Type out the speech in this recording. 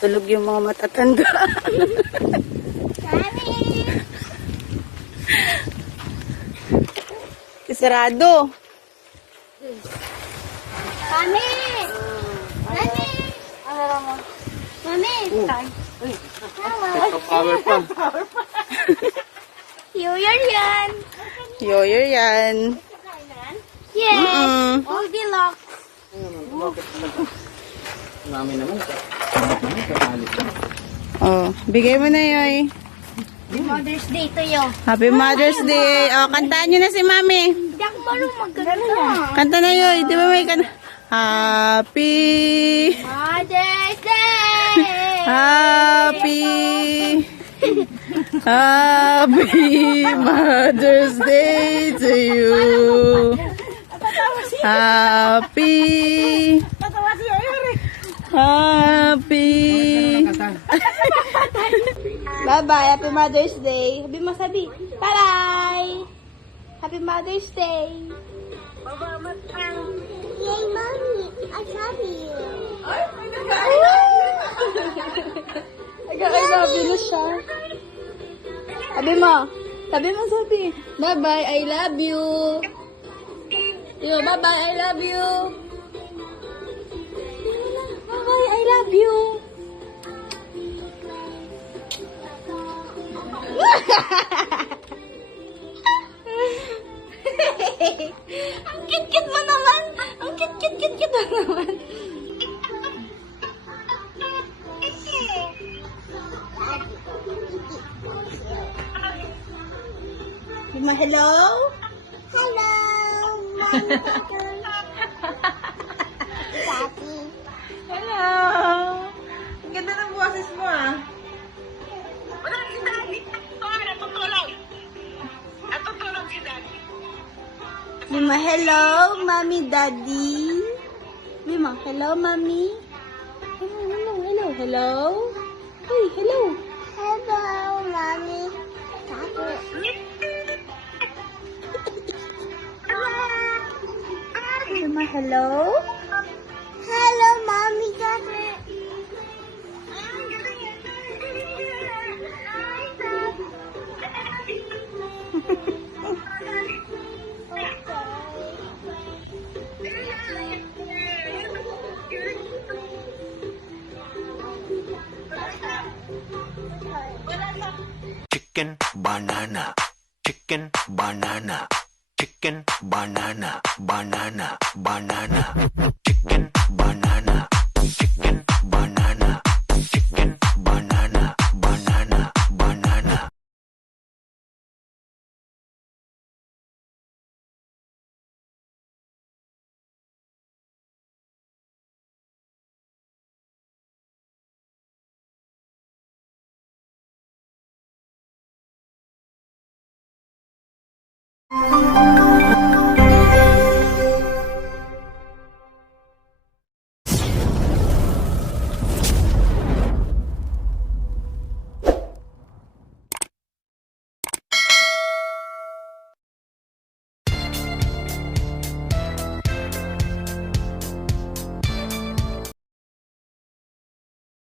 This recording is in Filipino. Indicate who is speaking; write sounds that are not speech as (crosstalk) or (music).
Speaker 1: Tulog yung mga matatanda. Sarado.
Speaker 2: Mami! Mami! Mami!
Speaker 3: Power pa.
Speaker 2: Yoyer yan!
Speaker 1: Yoyer yan.
Speaker 2: Yes!
Speaker 1: Mm-mm.
Speaker 2: Goldilocks!
Speaker 3: Mami naman. Kakalit.
Speaker 1: Oh, bigay mo na yoy.
Speaker 2: Mother's Day to you.
Speaker 1: Happy Mother's Day. Oh, kantaan nyo na si Mami.
Speaker 2: Hindi ako marunong magkanta.
Speaker 1: Kanta na yoy. Di ba may kan... Happy...
Speaker 2: Mother's Day!
Speaker 1: Happy... Happy Mother's Day to you. Happy... Happy... Bye-bye. Happy Mother's Day. Sabi mo, sabi. Bye-bye. Happy Mother's Day.
Speaker 2: Yay, Mommy! I love you!
Speaker 1: Nagkakasabi na siya. Sabi mo. Sabi mo, sabi. Bye-bye. I love you. Yo, bye-bye. I love you. Ang kit-kit mo naman. Ang kit-kit-kit-kit mo naman. Lima, hello?
Speaker 2: Hello! (laughs) Daddy.
Speaker 1: Hello. Lima, hello, mommy, daddy. Lima, hello, mommy. Hello, hello, hello, hello. Hey, hello.
Speaker 2: Hello, Mommy.
Speaker 1: Lima, hello.
Speaker 2: Hello, Mommy. Daddy.
Speaker 4: Chicken banana. Chicken banana. Chicken banana. Banana. Banana. Chicken banana
Speaker 1: Hello.